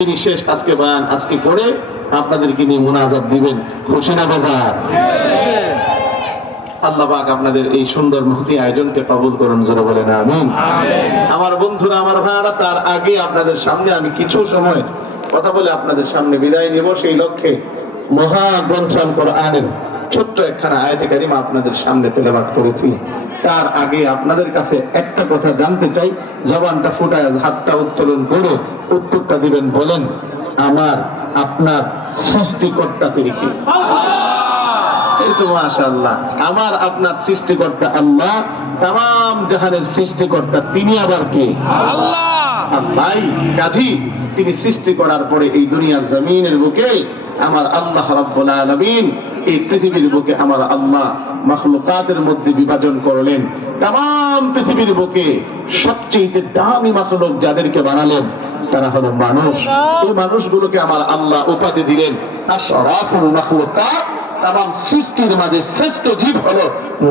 তিনি শেষ আজকে বয়ান আজকে করে আপনাদেরকে নিয়ে মুনাজাত দিবেন। খুশি না বেজার? আল্লাহ পাক আপনাদের এই সুন্দর মহতি আয়োজনকে কবুল করুন, জোরে বলেন আমিন। আমার বন্ধুরা, আমার ভাইরা, তার আগে আপনাদের সামনে আমি কিছু সময় কথা বলে আপনাদের সামনে বিদায় নেব। সেই লক্ষ্যে মহাগ্রন্থ আল কোরআনের ছোট্ট একখানা আয়াতে কারিমা আপনাদের সামনে তেলাওয়াত করেছি। তার আগে আপনাদের কাছে একটা কথা জানতে চাই, জবানটা ফুটায় হাতটা উত্তোলন করে উত্তরটা দিবেন। বলেন, আমার আপনার সৃষ্টিকর্তা তিনি কে? এই তো মাশাআল্লাহ, আমার আপনার সৃষ্টিকর্তা আল্লাহ, তামাম জাহানের সৃষ্টিকর্তা তিনি আবার কে? আল্লাহ। আল্লাহ কাজী তিনি সৃষ্টি করার পরে এই দুনিয়ার জমিনের বুকে আমার আল্লাহ রাব্বুল আলামিন এই পৃথিবীর বুকে আমার আল্লাহ মাখলুকাতের মধ্যে বিভাজন করলেন। তাম পৃথিবীর বুকে সবচেয়ে দামি মাখলুক যাদেরকে বানালেন তারা হলো মানুষ। এই মানুষগুলোকে আমার আল্লাহ উপাধি দিলেন আশরাফুল মাখলুকাত। তাম সৃষ্টির মাঝে শ্রেষ্ঠ জীব হলো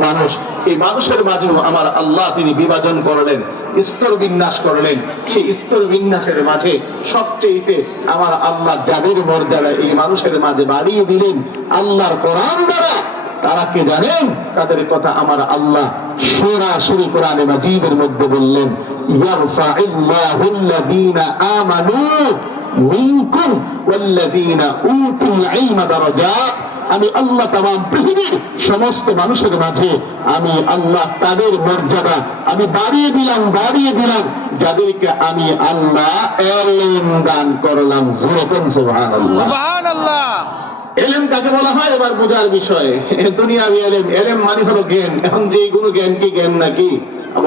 মানুষ। এই মানুষের মাঝেও আমার আল্লাহ তিনি বিভাজন করলেন, স্তর বিন্যাস করলেন। সেই স্তর বিন্যাসের মাঝে সবচেয়ে আমার আল্লাহ যাদের মর্যাদা এই মানুষের মাঝে বাড়িয়ে দিলেন আল্লাহর কোরআন দ্বারা, তারা কে জানেন? তাদের কথা আমার আল্লাহ সরাসরি কোরআনে মাজিদের মধ্যে বললেন, ইয়ারফাইল্লাহুল্লাযীনা আমানু মিনকুম ওয়াল্লাযীনা উতুল ইলমা দারাজাত। আমি আল্লাহ তামাম পৃথিবীর সমস্ত মানুষের মাঝে আমি আল্লাহ তাদের মর্যাদা আমি বাড়িয়ে দিলাম যাদেরকে আমি আল্লাহ ইলম দান করলাম। যেরকম সুবহানাল্লাহ, সুবহানাল্লাহ। এলেম কাকে বলা হয় এবার বোঝার বিষয়। দুনিয়াবি এলেম, এলেম মানে হলো জ্ঞান। এখন যে কোনো জ্ঞান কি জ্ঞান নাকি?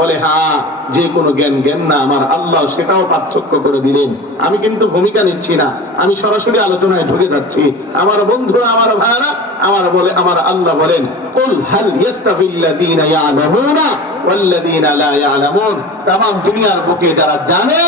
বলে হ্যাঁ, যে কোনো জ্ঞান জ্ঞান না, আমার আল্লাহ সেটাও পার্থক্য করে দিলেন। আমি কিন্তু ভূমিকা নিচ্ছি না, আমি সরাসরি আলোচনায় ঢুকে যাচ্ছি। আমার বন্ধুরা, আমার ভাইরা, আমার আল্লাহ বলেন, কুল হাল ইয়াস্তাবিল্লাযীনা ইয়ালামুনা ওয়াল্লাযীনা লা ইয়ালামুন। তামাম দুনিয়ার বুকে যারা জানে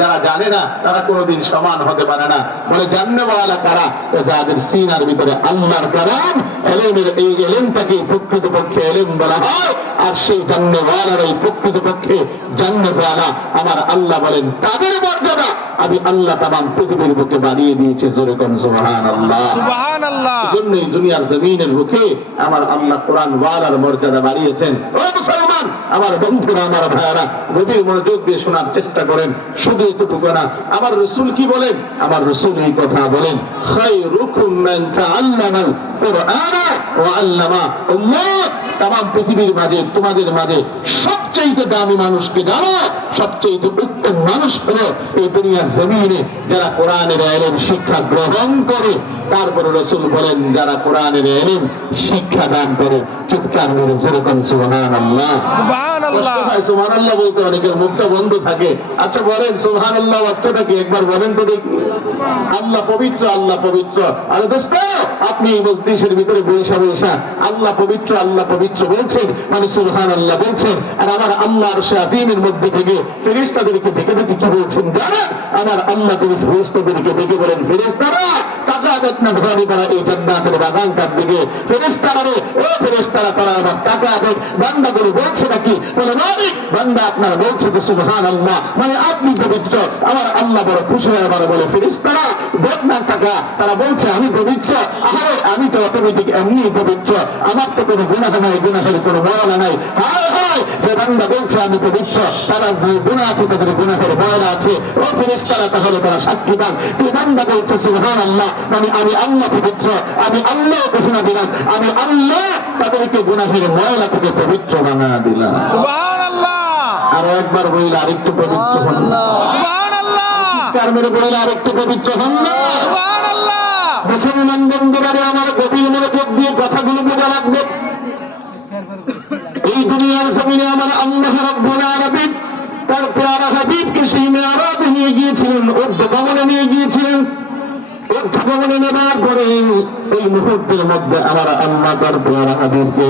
যারা জানে না তারা কোনোদিন সমান হতে পারে না। বলে জান্নেওয়ালা কারা? যাদের সিনার ভিতরে আল্লাহর কালাম, এলেমের এই এলেমটাকে প্রকৃতপক্ষে এলেম বলা হয়। আর সেই জান্নেওয়ালার এই প্রকৃতপক্ষে জান্নাতওয়ালা আমার আল্লাহ বলেন তাদের মর্যাদা আমি আল্লাহ তামাম পৃথিবীর বুকে বাড়িয়ে দিয়েছে। জোরে কোন সুবহানাল্লাহ, সুবহানাল্লাহ। এজন্যই দুনিয়ার জমিনের বুকে আমার আল্লাহ কোরআন ওয়ালার মর্যাদা বাড়িয়েছেন। ও মুসলমান, আমার বন্ধুরা, আমার ভাইরা, গভীর মনোযোগ দিয়ে শোনার চেষ্টা করেন। শুধু এতটুকু না, আমার রাসূল কি বলেন? আমার রাসূল এই কথা বলেন, খায়রুকুম মান তাআল্লামাল কুরআনা ওয়া আল্লামা। উম্মত, তামাম পৃথিবীর মাঝে তোমাদের মাঝে সবচেয়ে দামি মানুষকে জানো? সবচেয়ে উত্তম মানুষ হলো এই দুনিয়ার জমিনে যারা কোরআনের ইলম শিক্ষা গ্রহণ করে। তারপরে রাসূল বলেন যারা কোরআনের ইলম শিক্ষা দান করে। চিৎকার মেরে যেরকম সুবহানাল্লাহ, সুবহানাল্লাহ। সুবহানাল্লাহ বলতে অনেকের মুখটা বন্ধ থাকে। আচ্ছা বলেন সুবহানাল্লাহ অর্থটা কি? একবার বলেন তো দেখি। আল্লাহ পবিত্র, আল্লাহ পবিত্র। আরে দোস্ত, আপনি এই মজলিসের ভিতরে বৈশা আল্লাহ পবিত্র, আল্লাহ পবিত্র বলছেন, মানে সুবহানাল্লাহ বলছেন। আর আমার আল্লাহ আরশে আজিমের মধ্যে থেকে ফেরেশতাদেরকে ডেকে ডেকে কি বলছেন জানেন? আমার আল্লাহ তিনি ফেরেশতাদেরকে ডেকে বলেন, ফেরেশতারা টাকা দেখ না ঘরে পাড়া এই জান্নাতের বাগানটার দিকে। ফেরেশতারা রে, ও ফেরেশতারা, তারা আমার টাকা দেখ। বান্দা করে বলছে নাকি? বলে মালিক, বান্দা আপনার বলছে তো সুবহানাল্লাহ, মানে আপনি পবিত্র। আমার আল্লাহ বড় খুশি হয়ে আমার বলে, ফেরেশতারা দেখ না টাকা, তারা বলছে আমি পবিত্র। আরে আমি তো অটোমেটিক এমনি পবিত্র, আমার তো কোনো গুনাহ নাই, গুনাহের কোনো ময়লা নাই। হায় হায়, যে বান্দা বলছে আমি পবিত্র, তারা গুনাহ আছে, তাদের গুনাহের ময়লা আছে। ও ফেরেশতারা, তাহলে তারা সাক্ষী দান। তুই বান্দা বলছে সুবহানাল্লাহ, মানে আমি আল্লাহ পবিত্র। আমি আল্লাহ ঘোষণা দিলাম, আমি আল্লাহ তাদেরকে গুনাহের ময়লা থেকে পবিত্র বানিয়ে দিলাম। সুবহানাল্লাহ। আরো একবার বইলে আরেকটু পবিত্র হন না। সুবহানাল্লাহ। চিৎকার মেরে বইলে আরেকটু পবিত্র হন না। সুবহানাল্লাহ। মুসলমান বন্ধুরা, আমার গভীর মনোযোগ দিয়ে কথাগুলো বোঝা লাগবে। এই দুনিয়ার জমিনে আমার আল্লাহ রাব্বুল আলামিন তার প্যারা হাবিবকে সেই মেরাজে নিয়ে গিয়েছিলেন, ঊর্ধ্বগমনে নিয়ে গিয়েছিলেন। ঊর্ধ্বগমনে নেবার পরে এই মুহূর্তের মধ্যে আমার আল্লাহ তার প্যারা হাবিবকে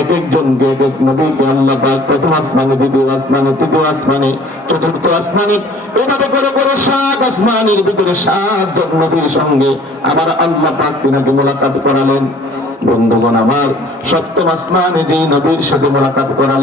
এক একজনকে এক এক নবীকে আল্লাহ পাক প্রথম আসমানে, দ্বিতীয় আসমানে, তৃতীয় আসমানে, চতুর্থ আসমানে, এভাবে করে করে 7 আসমানের ভিতরে 7 জন নবীর সঙ্গে আমার আল্লাহ পাক তিনাকে মোলাকাত করালেন। বন্ধুগণ আমার, সপ্তম আসমানে যেই নবীর সাথে মোলাকাত করালেন